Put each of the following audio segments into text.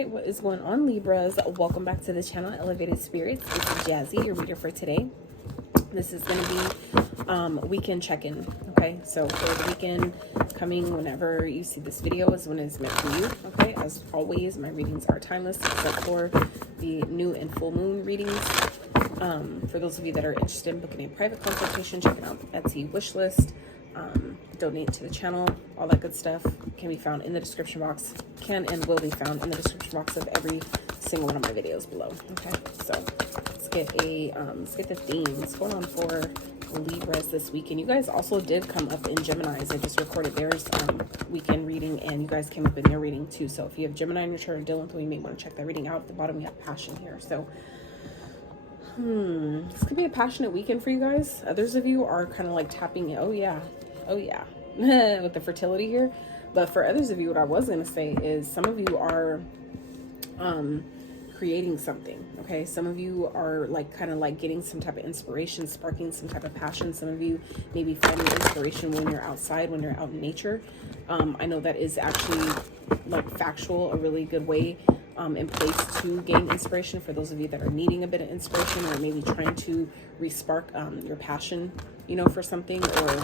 right, what is going on, Libras? Welcome back to the channel, Elevated Spirits. This is Jazzy, your reader for today. This is going to be weekend check-in, okay? So for the weekend coming, whenever you see this video is when it's meant for you, okay? As always, my readings are timeless, except for the new and full moon readings. For those of you that are interested in booking a private consultation, check it out Etsy wish list. Donate to the channel, all that good stuff can be found in the description box, can and will be found in the description box of every single one of my videos below. Okay, so let's get the themes going on for Libras this weekend. You guys also did come up in Gemini's. I just recorded theirs weekend reading, and you guys came up in your reading too. So if you have Gemini in your chart or Dylan, you may want to check that reading out. At the bottom we have passion here. So this could be a passionate weekend for you guys. Others of you are kind of like tapping, oh yeah with the fertility here. But for others of you, what I was going to say is some of you are creating something, okay? Some of you are like kind of like getting some type of inspiration, sparking some type of passion. Some of you may be finding inspiration when you're outside, when you're out in nature. I know that is actually like factual, a really good way in place to gain inspiration for those of you that are needing a bit of inspiration, or maybe trying to re-spark your passion, you know, for something, or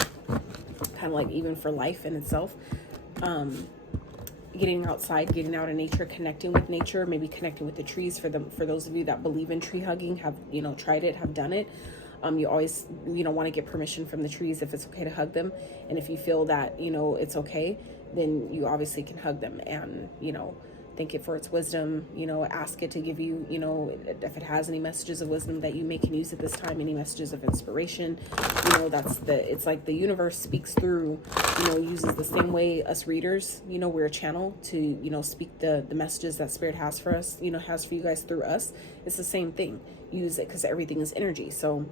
kind of like even for life in itself. Getting outside, getting out in nature, connecting with nature, maybe connecting with the trees. For those of you that believe in tree hugging, have, you know, tried it, have done it. You always, you know, want to get permission from the trees if it's okay to hug them. And if you feel that, you know, it's okay, then you obviously can hug them and, you know, thank it for its wisdom, you know, ask it to give you, you know, if it has any messages of wisdom that you may can use at this time, any messages of inspiration, you know, it's like the universe speaks through, you know, uses the same way us readers, you know, we're a channel to, you know, speak the messages that spirit has for us, you know, has for you guys through us. It's the same thing. Use it because everything is energy. So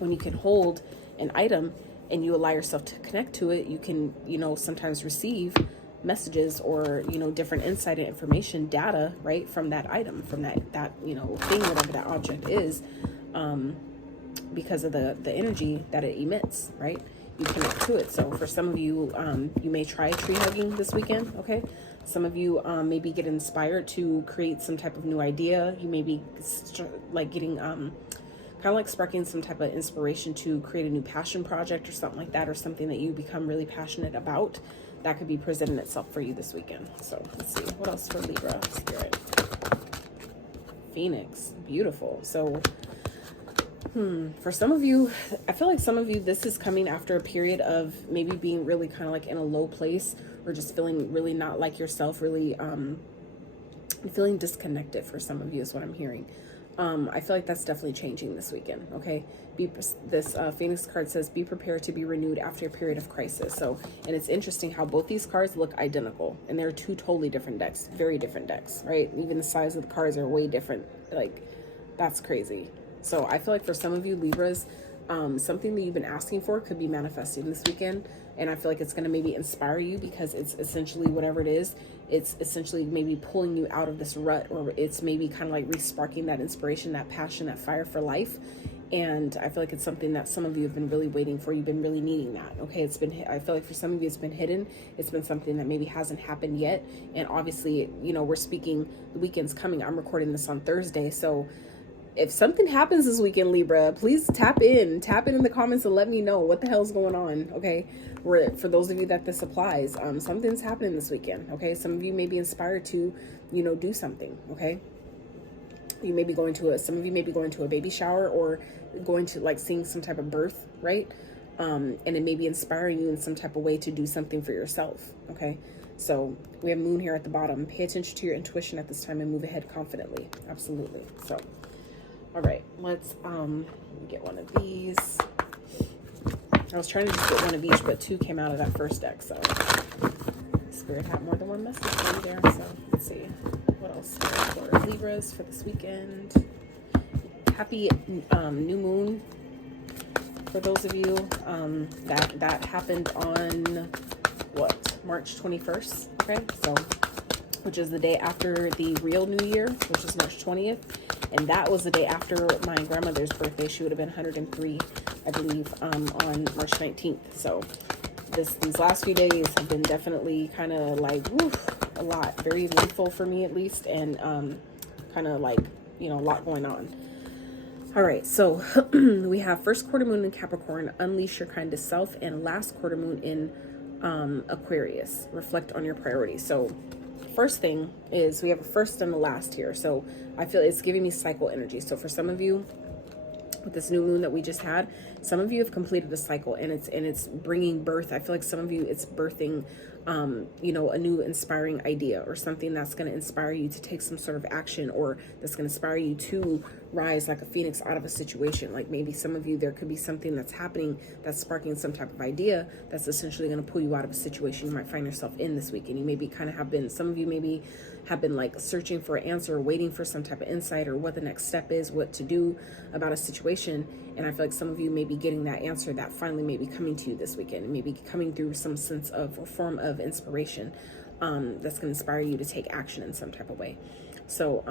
when you can hold an item and you allow yourself to connect to it, you can, you know, sometimes receive messages or, you know, different insight and information, data, right, from that item, from that you know, thing, whatever that object is, because of the energy that it emits, right? You connect to it. So for some of you, you may try tree hugging this weekend, okay? Some of you maybe get inspired to create some type of new idea. You may be like getting kind of like sparking some type of inspiration to create a new passion project or something like that, or something that you become really passionate about. That could be presenting itself for you this weekend. So let's see what else for Libra spirit. Phoenix, beautiful. So for some of you, I feel like some of you, this is coming after a period of maybe being really kind of like in a low place, or just feeling really not like yourself, really feeling disconnected. For some of you is what I'm hearing. I feel like that's definitely changing this weekend, okay? This Phoenix card says, be prepared to be renewed after a period of crisis. So, and it's interesting how both these cards look identical, and they're two totally different decks, very different decks, right? Even the size of the cards are way different. Like, that's crazy. So I feel like for some of you Libras, something that you've been asking for could be manifesting this weekend. And I feel like it's going to maybe inspire you, because it's essentially whatever it is, it's essentially maybe pulling you out of this rut, or it's maybe kind of like re-sparking that inspiration, that passion, that fire for life. And I feel like it's something that some of you have been really waiting for. You've been really needing that. Okay. I feel like for some of you, it's been hidden. It's been something that maybe hasn't happened yet. And obviously, you know, we're speaking, the weekend's coming. I'm recording this on Thursday. So if something happens this weekend, Libra, please tap in the comments and let me know what the hell's going on. Okay. For those of you that this applies, something's happening this weekend. Okay. Some of you may be inspired to, you know, do something. Okay. You may be going to some of you may be going to a baby shower, or going to like seeing some type of birth, right? And it may be inspiring you in some type of way to do something for yourself. Okay. So we have moon here at the bottom. Pay attention to your intuition at this time and move ahead confidently. Absolutely. So, all right, let's get one of these. I was trying to just get one of each, but two came out of that first deck. So Spirit had more than one message for you there. So let's see what else for Libras for this weekend. Happy new moon for those of you. That happened on what, March 21st. Okay, so which is the day after the real New Year, which is March 20th. And that was the day after my grandmother's birthday. She would have been 103, I believe, on March 19th. So these last few days have been definitely kind of like, woof, a lot, very lethal for me at least, and kind of like, you know, a lot going on. All right, so we have first quarter moon in Capricorn, unleash your kind of self, and last quarter moon in Aquarius, reflect on your priorities. So first thing is we have a first and a last here. So I feel it's giving me cycle energy. So for some of you, with this new moon that we just had, some of you have completed a cycle, and it's bringing birth. I feel like some of you, it's birthing you know, a new inspiring idea, or something that's going to inspire you to take some sort of action, or that's going to inspire you to rise like a phoenix out of a situation. Like maybe some of you, there could be something that's happening that's sparking some type of idea that's essentially going to pull you out of a situation you might find yourself in this week. And you maybe kind of have been, some of you maybe have been like searching for an answer, waiting for some type of insight, or what the next step is, what to do about a situation. And I feel like some of you may be getting that answer that finally may be coming to you this weekend, and maybe coming through some sense of or form of inspiration that's going to inspire you to take action in some type of way. So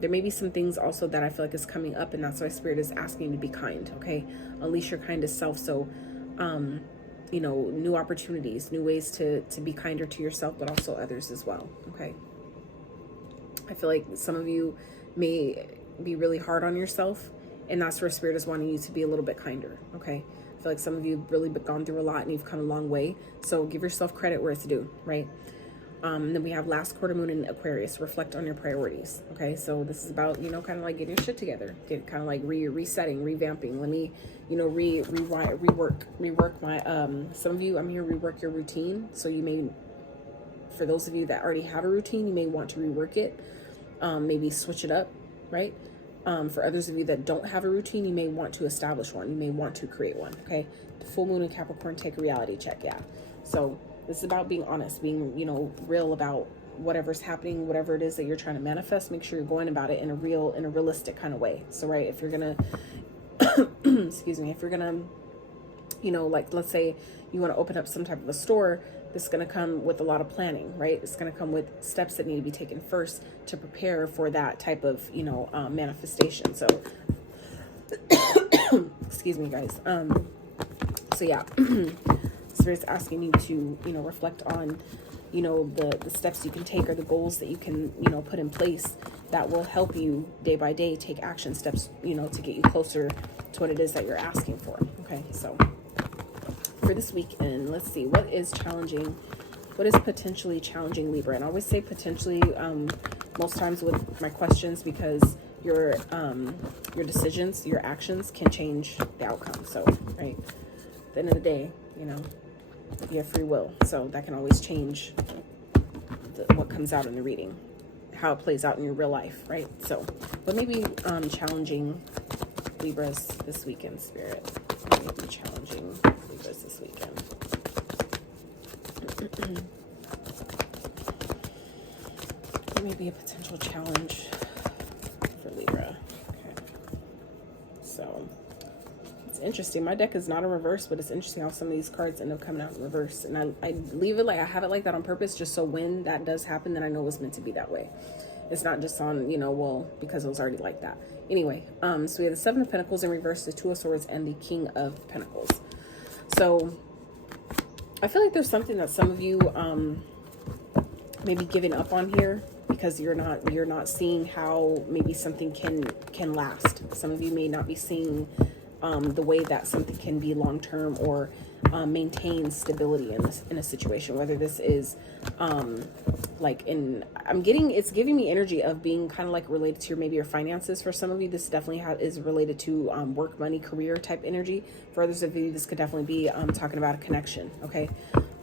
there may be some things also that I feel like is coming up, and that's why Spirit is asking you to be kind, okay? Unleash your kind of self. So, you know, new opportunities, new ways to be kinder to yourself, but also others as well, okay? I feel like some of you may be really hard on yourself, and that's where Spirit is wanting you to be a little bit kinder, okay? I feel like some of you have really gone through a lot, and you've come a long way. So give yourself credit where it's due, right? Then we have last quarter moon in Aquarius, reflect on your priorities, okay? So this is about, you know, kind of like getting your shit together, get kind of like resetting, revamping. Let me, you know, rework my, some of you, I'm here, rework your routine. So you may, for those of you that already have a routine, you may want to rework it, maybe switch it up, right? For others of you that don't have a routine, you may want to establish one. You may want to create one, okay? The full moon in Capricorn, take a reality check, yeah. So this is about being honest, being, you know, real about whatever's happening, whatever it is that you're trying to manifest. Make sure you're going about it in a realistic kind of way. So, right, if you're gonna, excuse me, if you're gonna, you know, like, let's say you want to open up some type of a store, this is going to come with a lot of planning, right? It's going to come with steps that need to be taken first to prepare for that type of, you know, manifestation. So, excuse me, guys. So yeah, Spirit's asking you to, you know, reflect on, you know, the steps you can take, or the goals that you can, you know, put in place that will help you day by day take action steps, you know, to get you closer to what it is that you're asking for. Okay, so for this weekend, let's see, what is potentially challenging Libra? And I always say potentially most times with my questions, because your decisions, your actions can change the outcome. So, right, at the end of the day, you know, you have free will, so that can always change what comes out in the reading, how it plays out in your real life, right? So, but maybe challenging Libras this weekend, Spirit. Maybe challenging Libras this weekend. Maybe a potential challenge for Libra. Okay. So it's interesting. My deck is not in reverse, but it's interesting how some of these cards end up coming out in reverse. And I leave it like, I have it like that on purpose, just so when that does happen, then I know it's meant to be that way. It's not just on, you know, well, because it was already like that. Anyway, so we have the Seven of Pentacles in reverse, the Two of Swords, and the King of Pentacles. So I feel like there's something that some of you maybe giving up on here, because you're not seeing how maybe something can last. Some of you may not be seeing the way that something can be long-term, or maintain stability in a situation, whether this is it's giving me energy of being kind of like related to maybe your finances. For some of you, this definitely is related to work, money, career type energy. For others of you, this could definitely be talking about a connection, okay?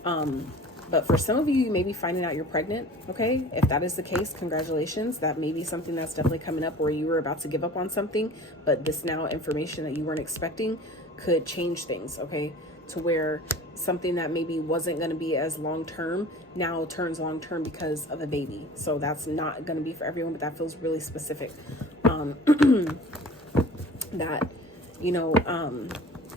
But for some of you, you may be finding out you're pregnant, okay? If that is the case, congratulations. That may be something that's definitely coming up, where you were about to give up on something, but this now information that you weren't expecting could change things, okay? To where something that maybe wasn't going to be as long-term now turns long-term because of a baby. So that's not going to be for everyone, but that feels really specific. That, you know,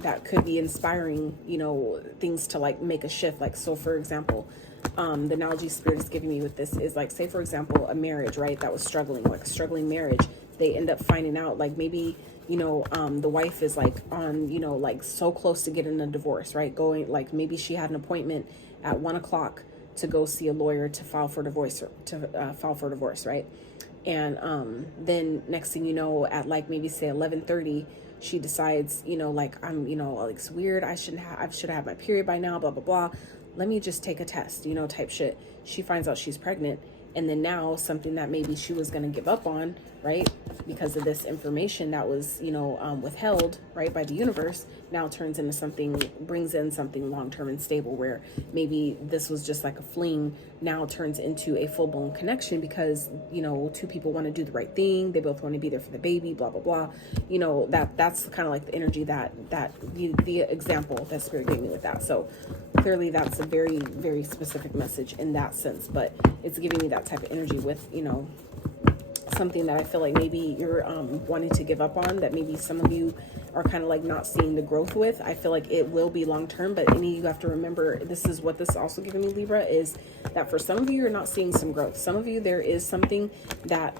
that could be inspiring, you know, things to like make a shift. Like, so for example, the analogy Spirit is giving me with this is like, say for example, a marriage, right, that was struggling, like a struggling marriage, they end up finding out like maybe, you know, the wife is like on, you know, like so close to getting a divorce, right? Going like, maybe she had an appointment at 1 o'clock to go see a lawyer to file for divorce, right? And then next thing you know, at like maybe say 11:30, she decides, you know, like, I'm, you know, like, it's weird, I should have my period by now, blah blah blah, let me just take a test, you know, type shit. She finds out she's pregnant, and then now something that maybe she was going to give up on, right, because of this information that was, you know, withheld, right, by the universe, now turns into something, brings in something long-term and stable, where maybe this was just like a fling, now turns into a full-blown connection, because, you know, two people want to do the right thing, they both want to be there for the baby, blah blah blah, you know, that's kind of like the energy that the example that Spirit gave me with that. So clearly that's a very, very specific message in that sense, but it's giving me that type of energy with, you know, something that I feel like maybe you're wanting to give up on, that maybe some of you are kind of like not seeing the growth with. I feel like it will be long term, but you have to remember, this is what this also giving me, Libra, is that for some of you, you're not seeing some growth. Some of you, there is something that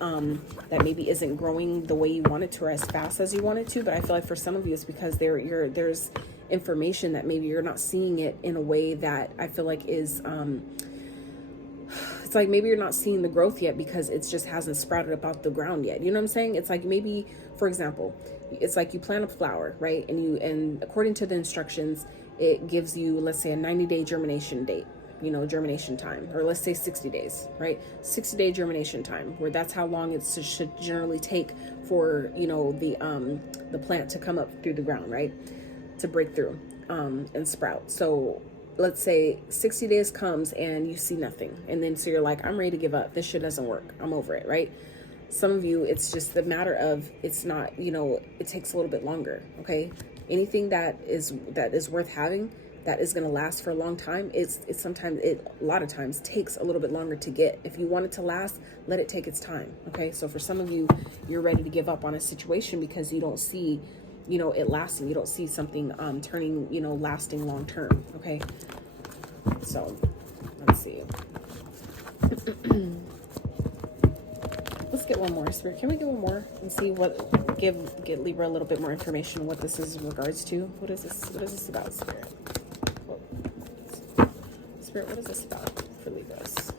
that maybe isn't growing the way you want it to, or as fast as you want it to, but I feel like for some of you it's because there's information that maybe you're not seeing it in a way that I feel like is it's like maybe you're not seeing the growth yet because it just hasn't sprouted up out the ground yet. You know what I'm saying? It's like, maybe, for example, it's like you plant a flower, right? And according to the instructions, it gives you, let's say, a 90-day germination date, you know, germination time, or let's say 60 days, right? 60-day germination time, where that's how long it should generally take for, you know, the plant to come up through the ground, right? To break through and sprout. So let's say 60 days comes and you see nothing, and then so you're like, I'm ready to give up, this shit doesn't work, I'm over it, right? Some of you, it's just the matter of, it's not, you know, it takes a little bit longer, okay? Anything that is worth having, that is going to last for a long time, it's sometimes, a lot of times takes a little bit longer to get. If you want it to last, let it take its time, okay? So for some of you, you're ready to give up on a situation because you don't see, you know, it lasting. You don't see something turning, you know, lasting long term, okay? So let's see. Let's get one more, Spirit. Can we get one more and see what, get Libra a little bit more information on what this is in regards to? What is this about, Spirit? Spirit, what is this about for Libras?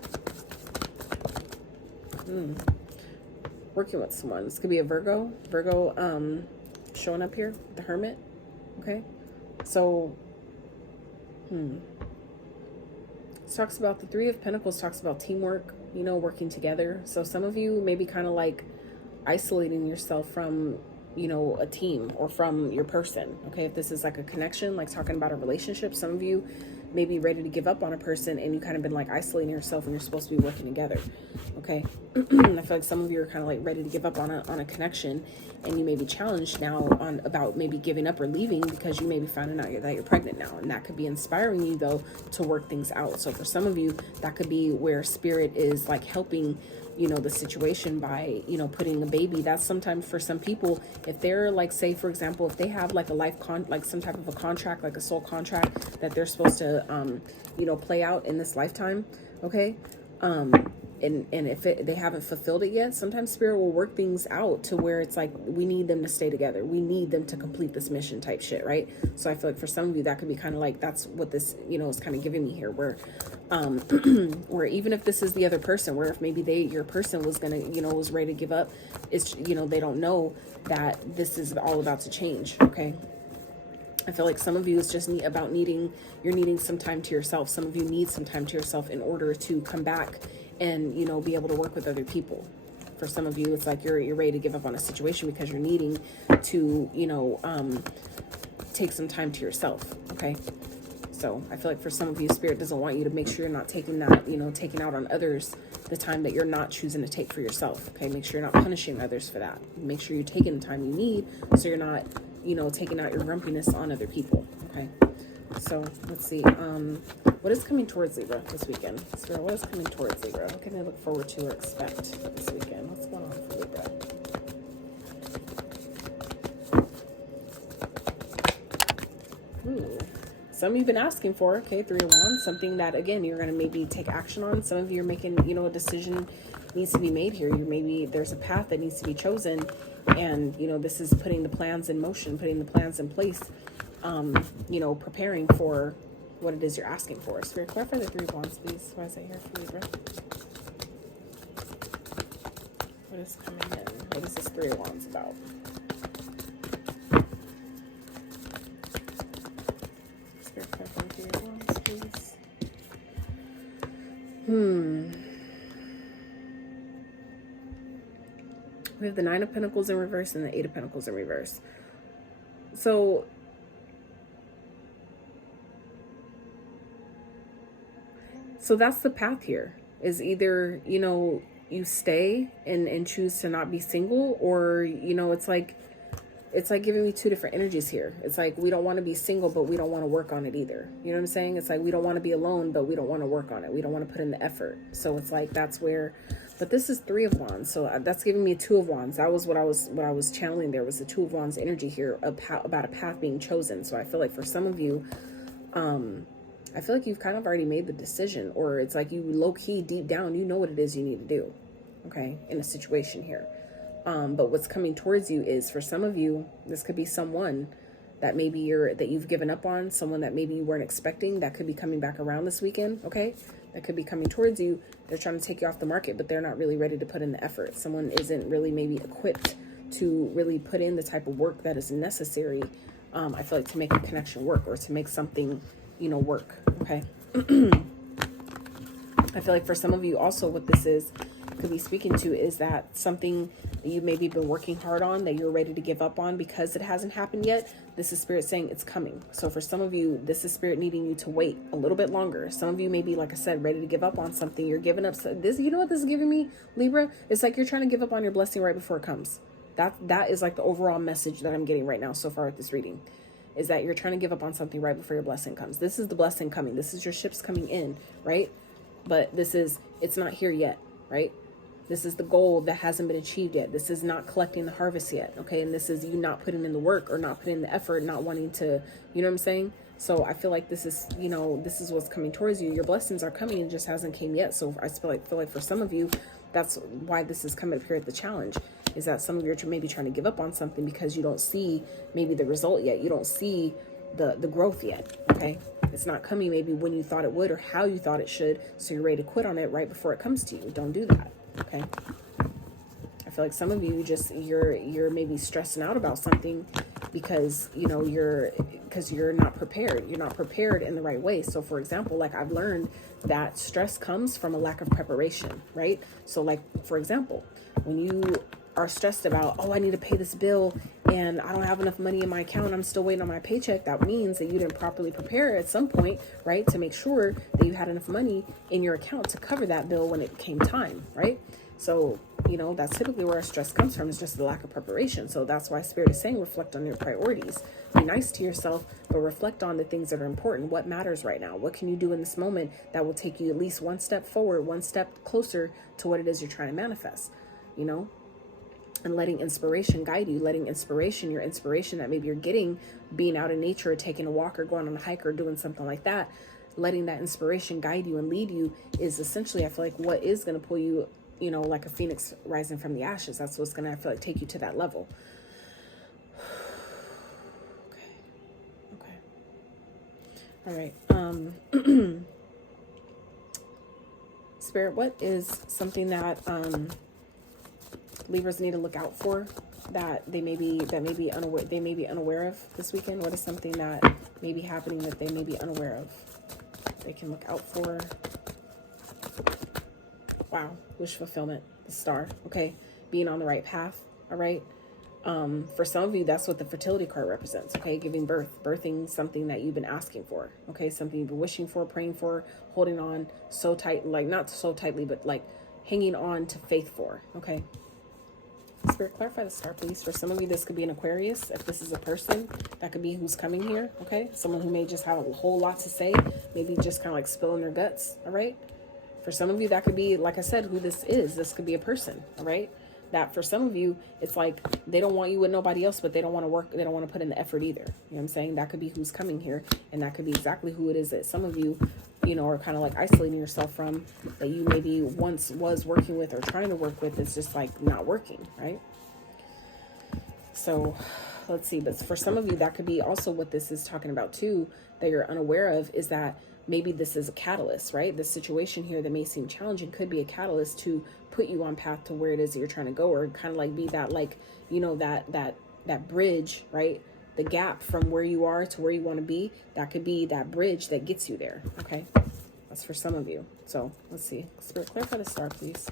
Working with someone. This could be a Virgo showing up here, the Hermit. Okay, so this talks about the Three of Pentacles, talks about teamwork, you know, working together. So some of you may be kind of like isolating yourself from, you know, a team or from your person. Okay, if this is like a connection, like talking about a relationship, some of you may be ready to give up on a person, and you kind of been like isolating yourself when you're supposed to be working together. Okay, I feel like some of you are kind of like ready to give up on a connection, and you may be challenged now on about maybe giving up or leaving because you may be finding out that you're pregnant now, and that could be inspiring you though to work things out. So for some of you, that could be where Spirit is like helping, you know, the situation by, you know, putting a baby. That's sometimes for some people, if they're like, say for example, if they have like a like some type of a contract, like a soul contract that they're supposed to you know, play out in this lifetime, okay, and if they haven't fulfilled it yet, sometimes Spirit will work things out to where it's like, we need them to stay together, we need them to complete this mission type shit, right? So I feel like for some of you, that could be kind of like, that's what this, you know, is kind of giving me here, where where even if this is the other person, where if maybe your person was gonna, you know, was ready to give up, it's, you know, they don't know that this is all about to change, okay? I feel like some of you, it's just you're needing some time to yourself. Some of you need some time to yourself in order to come back and, you know, be able to work with other people. For some of you, it's like you're ready to give up on a situation because you're needing to, you know, take some time to yourself, okay? So I feel like for some of you, Spirit doesn't want you to make sure you're not taking that, you know, taking out on others the time that you're not choosing to take for yourself, okay? Make sure you're not punishing others for that. Make sure you're taking the time you need so you're not, you know, taking out your grumpiness on other people, okay? So let's see, what is coming towards Libra this weekend? Spirit, what is coming towards Libra? What can they look forward to or expect this weekend? What's going on for Libra? Some of you have been asking for, okay, Three of Wands, something that, again, you're going to maybe take action on. Some of you are making, you know, a decision needs to be made here. There's a path that needs to be chosen. And, you know, this is putting the plans in motion, putting the plans in place, you know, preparing for what it is you're asking for. Spirit, clarify the Three of Wands, please. Why is that here for Libra? What is coming in? What is this Three of Wands about? Spirit, clarify the Three of Wands, please. We have the Nine of Pentacles in reverse and the Eight of Pentacles in reverse. So that's the path here, is either, you know, you stay and choose to not be single, or, you know, it's like giving me two different energies here. It's like, we don't want to be single, but we don't want to work on it either. You know what I'm saying? It's like, we don't want to be alone, but we don't want to work on it. We don't want to put in the effort. So it's like, that's where, but this is Three of Wands. So that's giving me a Two of Wands. That was what I was channeling there, was the Two of Wands energy here about a path being chosen. So I feel like for some of you, I feel like you've kind of already made the decision, or it's like you low-key deep down, you know what it is you need to do, okay, in a situation here. But what's coming towards you is, for some of you, this could be someone that maybe that you've given up on, someone that maybe you weren't expecting, that could be coming back around this weekend, okay? That could be coming towards you. They're trying to take you off the market, but they're not really ready to put in the effort. Someone isn't really maybe equipped to really put in the type of work that is necessary, I feel like, to make a connection work, or to make something, you know, work, okay? I feel like for some of you also, what this is could be speaking to is that something that you maybe been working hard on, that you're ready to give up on because it hasn't happened yet. This is Spirit saying it's coming. So for some of you, this is Spirit needing you to wait a little bit longer. Some of you may be, like I said, ready to give up on something. You're giving up this. You know what this is giving me, Libra? It's like you're trying to give up on your blessing right before it comes. That is like the overall message that I'm getting right now so far with this reading, is that you're trying to give up on something right before your blessing comes. This is the blessing coming. This is your ships coming in, right? But it's not here yet, right? This is the goal that hasn't been achieved yet. This is not collecting the harvest yet, okay? And this is you not putting in the work, or not putting in the effort, not wanting to, you know what I'm saying? So I feel like this is, you know, this is what's coming towards you. Your blessings are coming, and just hasn't came yet. So I feel like for some of you, that's why this is coming up here at the challenge, is that some of you are maybe trying to give up on something because you don't see maybe the result yet. You don't see the growth yet, okay? It's not coming maybe when you thought it would, or how you thought it should. So you're ready to quit on it right before it comes to you. Don't do that, okay? I feel like some of you you're maybe stressing out about something because, you know, you're not prepared. You're not prepared in the right way. So for example, like, I've learned that stress comes from a lack of preparation, right? So like, for example, when you are stressed about, oh, I need to pay this bill and I don't have enough money in my account, I'm still waiting on my paycheck, that means that you didn't properly prepare at some point, right, to make sure that you had enough money in your account to cover that bill when it came time, right? So, you know, that's typically where our stress comes from, is just the lack of preparation. So that's why Spirit is saying, reflect on your priorities. Be nice to yourself, but reflect on the things that are important. What matters right now? What can you do in this moment that will take you at least one step forward, one step closer to what it is you're trying to manifest, you know? And letting inspiration guide you, letting inspiration, your inspiration that maybe you're getting, being out in nature, or taking a walk, or going on a hike, or doing something like that, letting that inspiration guide you and lead you is essentially, I feel like, what is going to pull you, you know, like a phoenix rising from the ashes. That's what's going to, I feel like, take you to that level. Okay. All right. Spirit, what is something that Libras need to look out for, that they may be unaware of this weekend? What is something that may be happening that they may be unaware of, they can look out for? Wow, wish fulfillment, the star. Okay, being on the right path. All right. For some of you, that's what the fertility card represents. Okay, giving birth, birthing something that you've been asking for. Okay, something you've been wishing for, praying for, holding on so tight, like not so tightly, but like hanging on to faith for. Okay. Spirit, clarify the star, please. For some of you, this could be an Aquarius. If this is a person, that could be who's coming here, okay? Someone who may just have a whole lot to say, maybe just kind of like spilling their guts, all right? For some of you, that could be, like I said, who this is. This could be a person, all right? That for some of you, it's like they don't want you with nobody else, but they don't want to work, they don't want to put in the effort either. You know what I'm saying? That could be who's coming here, and that could be exactly who it is that some of you, you know, are kind of like isolating yourself from, that you maybe once was working with or trying to work with. It's just like not working, right? So let's see, but for some of you, that could be also what this is talking about too, that you're unaware of, is that maybe this is a catalyst, right? This situation here that may seem challenging could be a catalyst to put you on path to where it is that you're trying to go, or kind of like be that, like, you know, that bridge, right? The gap from where you are to where you want to be, that could be that bridge that gets you there. Okay, that's for some of you. So let's see, Spirit, clarify the star, please.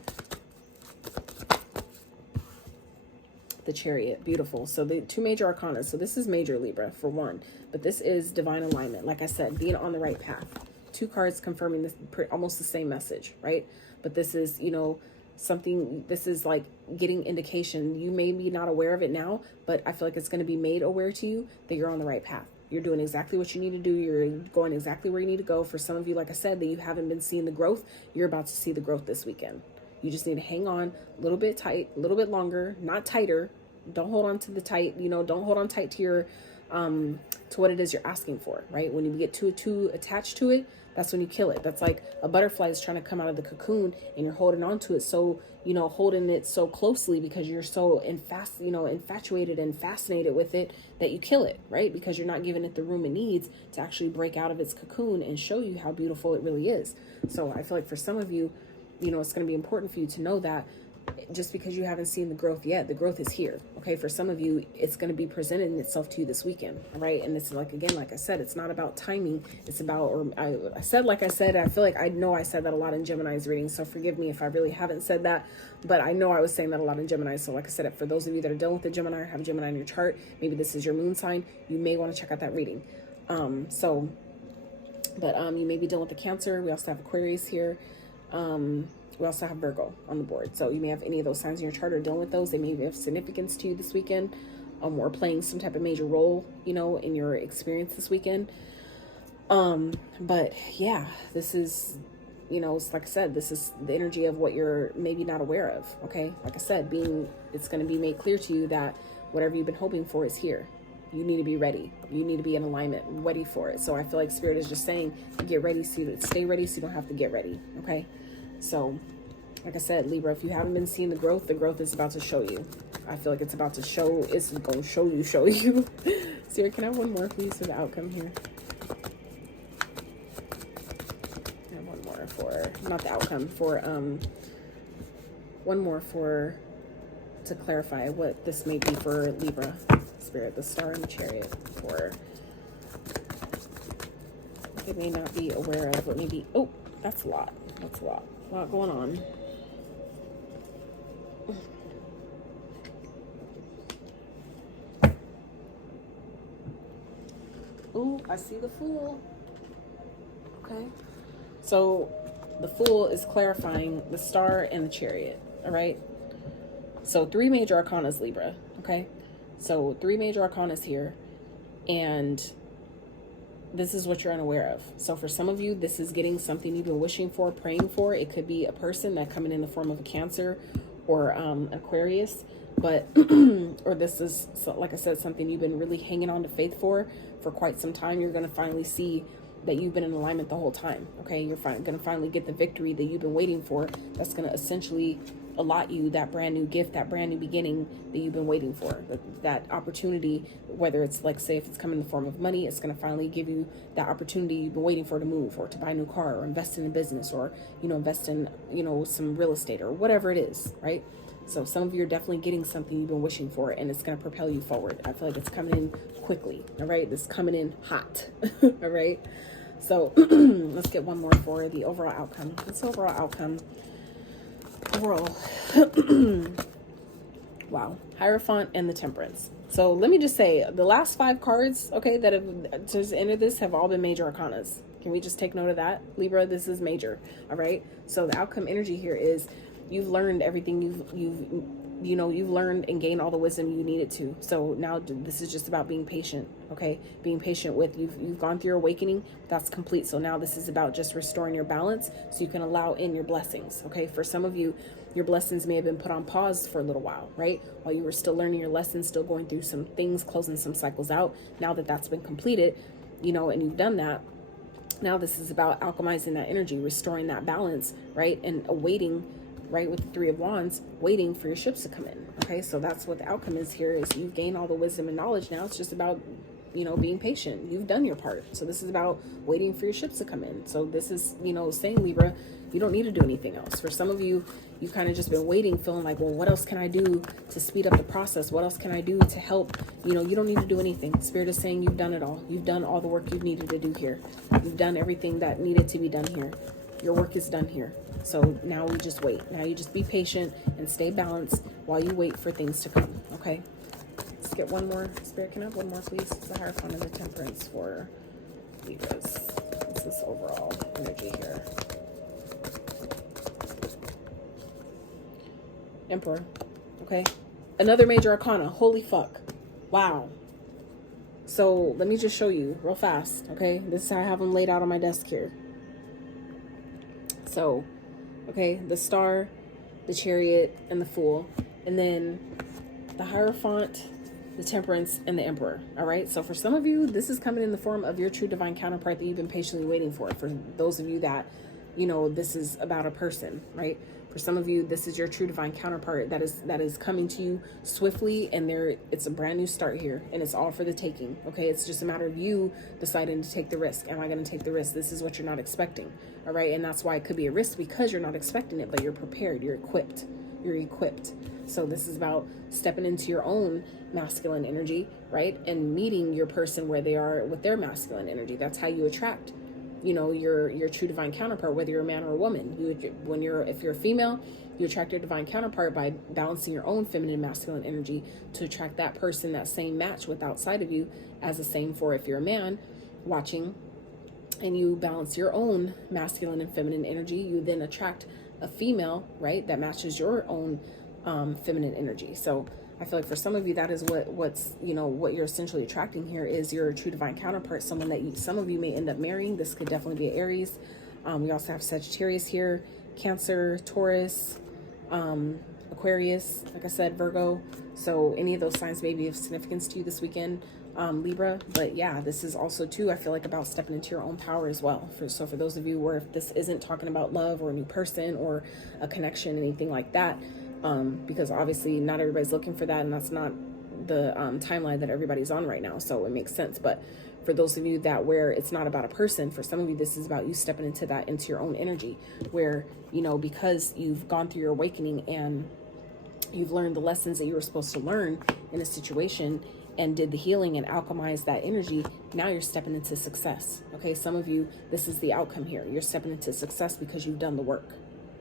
The Chariot, beautiful. So the 2 major arcana. So this is major, Libra, for one, but this is divine alignment. Like I said, being on the right path. 2 cards confirming this, almost the same message, right? But this is, you know, something, this is like getting indication. You may be not aware of it now, but I feel like it's going to be made aware to you that you're on the right path. You're doing exactly what you need to do. You're going exactly where you need to go. For some of you, like I said, that you haven't been seeing the growth, you're about to see the growth this weekend. You just need to hang on a little bit tight, a little bit longer, not tighter. Don't hold on to the tight, you know, don't hold on tight to your, to what it is you're asking for, right? When you get too attached to it, that's when you kill it. That's like a butterfly is trying to come out of the cocoon and you're holding on to it. So, you know, holding it so closely because you're so infatuated and fascinated with it that you kill it, right? Because you're not giving it the room it needs to actually break out of its cocoon and show you how beautiful it really is. So I feel like for some of you, you know, it's going to be important for you to know that just because you haven't seen the growth yet, the growth is here. Okay. For some of you, it's going to be presenting itself to you this weekend. All right. And it's like, again, like I said, it's not about timing. It's about, or I said, like I said, I feel like I know I said that a lot in Gemini's reading. So forgive me if I really haven't said that, but I know I was saying that a lot in Gemini. So like I said, for those of you that are dealing with a Gemini or have a Gemini in your chart, maybe this is your moon sign, you may want to check out that reading. You may be dealing with the Cancer. We also have Aquarius here. We also have Virgo on the board. So you may have any of those signs in your chart or dealing with those. They may have significance to you this weekend, or playing some type of major role, you know, in your experience this weekend. But yeah, this is, you know, it's like I said, this is the energy of what you're maybe not aware of. Okay. Like I said, it's going to be made clear to you that whatever you've been hoping for is here. You need to be ready. You need to be in alignment, ready for it. So I feel like Spirit is just saying, get ready, stay ready so you don't have to get ready. Okay. So, like I said, Libra, if you haven't been seeing the growth is about to show you. I feel like it's about to show, it's going to show you. Sarah, can I have one more, please, for the outcome here? I have one more for, not the outcome, for, one more for, to clarify what this may be for Libra. Spirit, the Star and the Chariot, for, they may not be aware of, or maybe, oh, that's a lot. That's a lot going on. Ooh, I see the Fool. Okay. So the Fool is clarifying the Star and the Chariot. All right. So 3 major arcanas, Libra. Okay. So 3 major arcanas here. And this is what you're unaware of. So for some of you, this is getting something you've been wishing for, praying for. It could be a person that coming in the form of a Cancer or Aquarius, but or this is, so, like I said, something you've been really hanging on to faith for quite some time. You're going to finally see that you've been in alignment the whole time. Okay, you're going to finally get the victory that you've been waiting for. That's going to essentially allot you that brand new gift, that brand new beginning that you've been waiting for. That opportunity, whether it's like, say, if it's coming in the form of money, it's going to finally give you that opportunity you've been waiting for to move, or to buy a new car, or invest in a business, or, you know, invest in, you know, some real estate, or whatever it is, right? So some of you are definitely getting something you've been wishing for, and it's going to propel you forward. I feel like it's coming in quickly. All right. It's coming in hot. All right. So let's get one more for the overall outcome. What's the overall outcome? Overall, wow, Hierophant and the Temperance. So let me just say, the last 5 cards, okay, that have just entered this have all been major arcanas. Can we just take note of that, Libra? This is major. All right. So the outcome energy here is you've learned everything you've learned and gained all the wisdom you needed to. So now this is just about being patient. Okay. Being patient with, you've gone through your awakening. That's complete. So now this is about just restoring your balance so you can allow in your blessings. Okay. For some of you, your blessings may have been put on pause for a little while, right? While you were still learning your lessons, still going through some things, closing some cycles out. Now that that's been completed, you know, and you've done that, now this is about alchemizing that energy, restoring that balance, right? And awaiting right? With the Three of Wands, waiting for your ships to come in. Okay, so that's what the outcome is here, is you've gained all the wisdom and knowledge. Now it's just about, you know, being patient. You've done your part. So this is about waiting for your ships to come in. So this is, you know, saying, Libra, you don't need to do anything else. For some of you, you've kind of just been waiting, feeling like, well, what else can I do to speed up the process? What else can I do to help? You know, you don't need to do anything. Spirit is saying you've done it all. You've done all the work you've needed to do here. You've done everything that needed to be done here. Your work is done here. So now we just wait. Now you just be patient and stay balanced while you wait for things to come. Okay. Let's get one more. Spirit, can I have one more, please? It's the Hierophant and the Temperance for Libras. What's this overall energy here? Emperor. Okay. Another major arcana. Holy fuck. Wow. So let me just show you real fast. Okay. This is how I have them laid out on my desk here. So, okay, the Star, the Chariot, and the Fool. And then the Hierophant, the Temperance, and the Emperor. All right. So for some of you, this is coming in the form of your true divine counterpart that you've been patiently waiting for. For those of you that, you know, this is about a person, right? For some of you, this is your true divine counterpart that is coming to you swiftly, and it's a brand new start here, and it's all for the taking. Okay, it's just a matter of you deciding to take the risk. Am I going to take the risk? This is what you're not expecting. All right, and that's why it could be a risk, because you're not expecting it, but you're prepared. You're equipped. You're equipped. So this is about stepping into your own masculine energy, right, and meeting your person where they are with their masculine energy. That's how you attract, you know, your true divine counterpart, whether you're a man or a woman. If you're a female, you attract your divine counterpart by balancing your own feminine and masculine energy to attract that person, that same match with outside of you. As the same for if you're a man watching and you balance your own masculine and feminine energy, you then attract a female, right, that matches your own feminine energy. So I feel like for some of you, that is what's, you know, what you're essentially attracting here is your true divine counterpart, someone that some of you may end up marrying. This could definitely be Aries. We also have Sagittarius here, Cancer, Taurus, Aquarius, like I said, Virgo. So any of those signs may be of significance to you this weekend, Libra. But yeah, this is also too, I feel like, about stepping into your own power as well. So for those of you where if this isn't talking about love or a new person or a connection, anything like that, because obviously not everybody's looking for that, and that's not the timeline that everybody's on right now, so it makes sense. But for those of you that where it's not about a person, for some of you this is about you stepping into your own energy, where, you know, because you've gone through your awakening and you've learned the lessons that you were supposed to learn in a situation and did the healing and alchemized that energy, now you're stepping into success. Okay, some of you, this is the outcome here. You're stepping into success because you've done the work.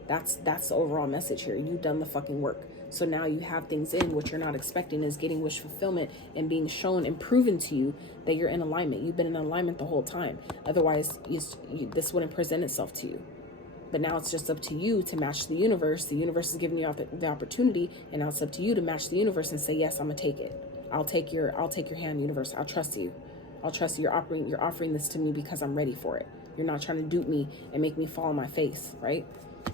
That's the overall message here. You've done the fucking work. So now you have things in which you're not expecting, is getting wish fulfillment and being shown and proven to you that you're in alignment. You've been in alignment the whole time. Otherwise, this wouldn't present itself to you. But now it's just up to you to match the universe. The universe is giving you the opportunity, and now it's up to you to match the universe and say, yes, I'm gonna take it. I'll take your hand, universe. I'll trust you. I'll trust you. You're offering this to me because I'm ready for it. You're not trying to dupe me and make me fall on my face, right?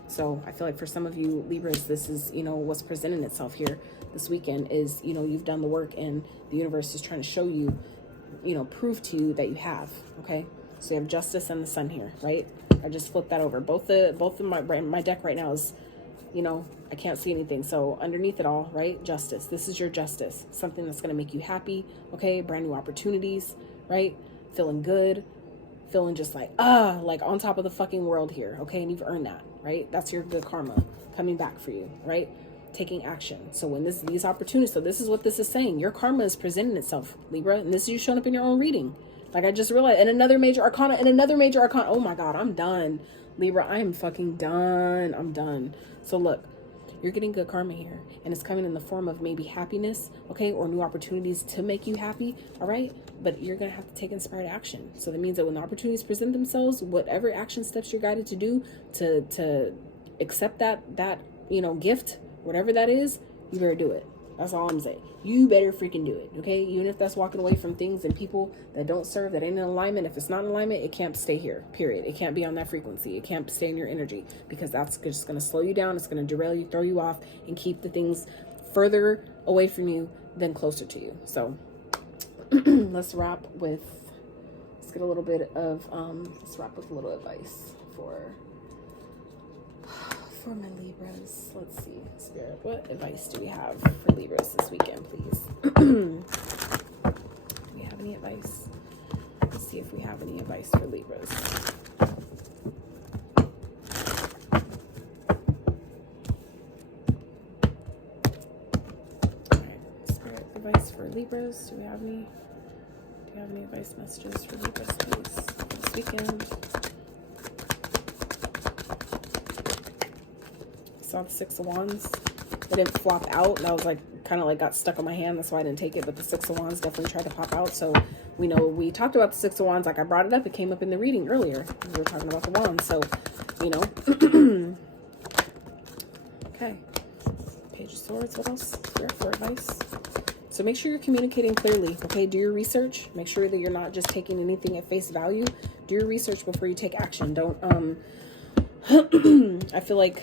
So I feel like for some of you Libras, this is, you know, what's presenting itself here this weekend is, you know, you've done the work and the universe is trying to show you, you know, prove to you that you have. Okay, so you have Justice and the Sun here, right? I just flipped that over. Both of my deck right now is, you know, I can't see anything. So underneath it all, right, Justice. This is your justice, something that's going to make you happy. Okay, brand new opportunities, right? Feeling good, feeling just like on top of the fucking world here. Okay, and you've earned that, right? That's your good karma coming back for you, right? Taking action. So when these opportunities, so this is what this is saying. Your karma is presenting itself, Libra, and this is you showing up in your own reading. Like I just realized, and another major arcana, Oh my God, I'm done, Libra. I am fucking done. I'm done. So look, you're getting good karma here, and it's coming in the form of maybe happiness, okay, or new opportunities to make you happy, all right? But you're gonna have to take inspired action. So that means that when the opportunities present themselves, whatever action steps you're guided to do to accept that you know, gift, whatever that is, you better do it. That's all I'm saying. You better freaking do it, okay? Even if that's walking away from things and people that don't serve, that ain't in alignment. If it's not in alignment, it can't stay here, period. It can't be on that frequency. It can't stay in your energy, because that's just going to slow you down. It's going to derail you, throw you off, and keep the things further away from you than closer to you. So let's get a little bit of, let's wrap with a little advice for for my Libras. Let's see, Spirit, what advice do we have for Libras this weekend, please? Do we have any advice? Let's see if we have any advice for Libras. Advice for Libras. Do we have any advice messages for Libras, please, this weekend? Saw the Six of Wands. It didn't flop out. That was like kind of like got stuck on my hand. That's why I didn't take it. But the Six of Wands definitely tried to pop out. So we know we talked about the Six of Wands. Like I brought it up. It came up in the reading earlier. We were talking about the wands. So, you know. Okay. Page of Swords. What else? Spirit for advice. So make sure you're communicating clearly, okay? Do your research. Make sure that you're not just taking anything at face value. Do your research before you take action. Don't, I feel like,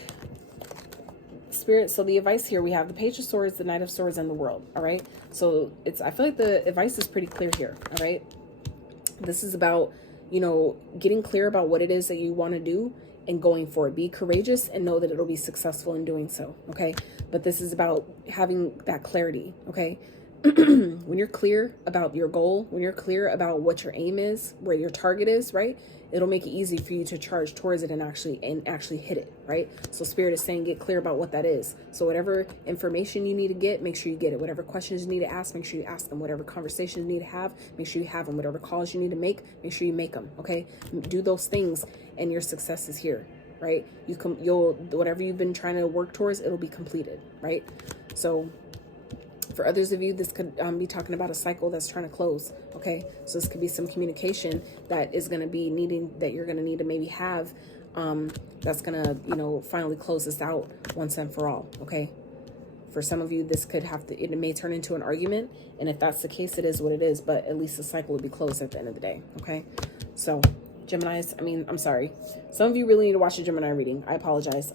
Spirit, so the advice here, we have the Page of Swords, the Knight of Swords, and the World, all right? So I feel like the advice is pretty clear here, all right? This is about, you know, getting clear about what it is that you want to do and going for it. Be courageous and know that it'll be successful in doing so, okay? But this is about having that clarity, okay? When you're clear about your goal, when you're clear about what your aim is, where your target is, right? It'll make it easy for you to charge towards it and actually hit it, right? So Spirit is saying get clear about what that is. So whatever information you need to get, make sure you get it. Whatever questions you need to ask, make sure you ask them. Whatever conversations you need to have, make sure you have them. Whatever calls you need to make sure you make them, okay? Do those things and your success is here, right? You'll whatever you've been trying to work towards, it'll be completed, right? So for others of you, this could be talking about a cycle that's trying to close, okay? So this could be some communication that is going to be that you're going to need to maybe have that's going to, you know, finally close this out once and for all, okay? For some of you, this could it may turn into an argument, and if that's the case, it is what it is, but at least the cycle will be closed at the end of the day, okay? So Geminis, I'm sorry. Some of you really need to watch a Gemini reading. I apologize.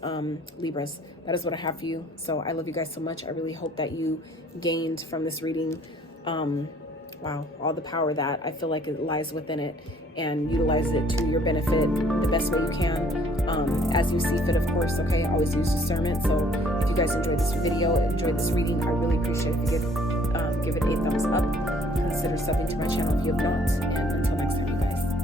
Libras, that is what I have for you. So I love you guys so much. I really hope that you gained from this reading, wow, all the power that I feel like it lies within it, and utilize it to your benefit the best way you can, as you see fit, of course, okay? Always use discernment. So if you guys enjoyed this video, enjoyed this reading, I really appreciate it if you give it a thumbs up. Consider subbing to my channel if you have not. And until next time, you guys.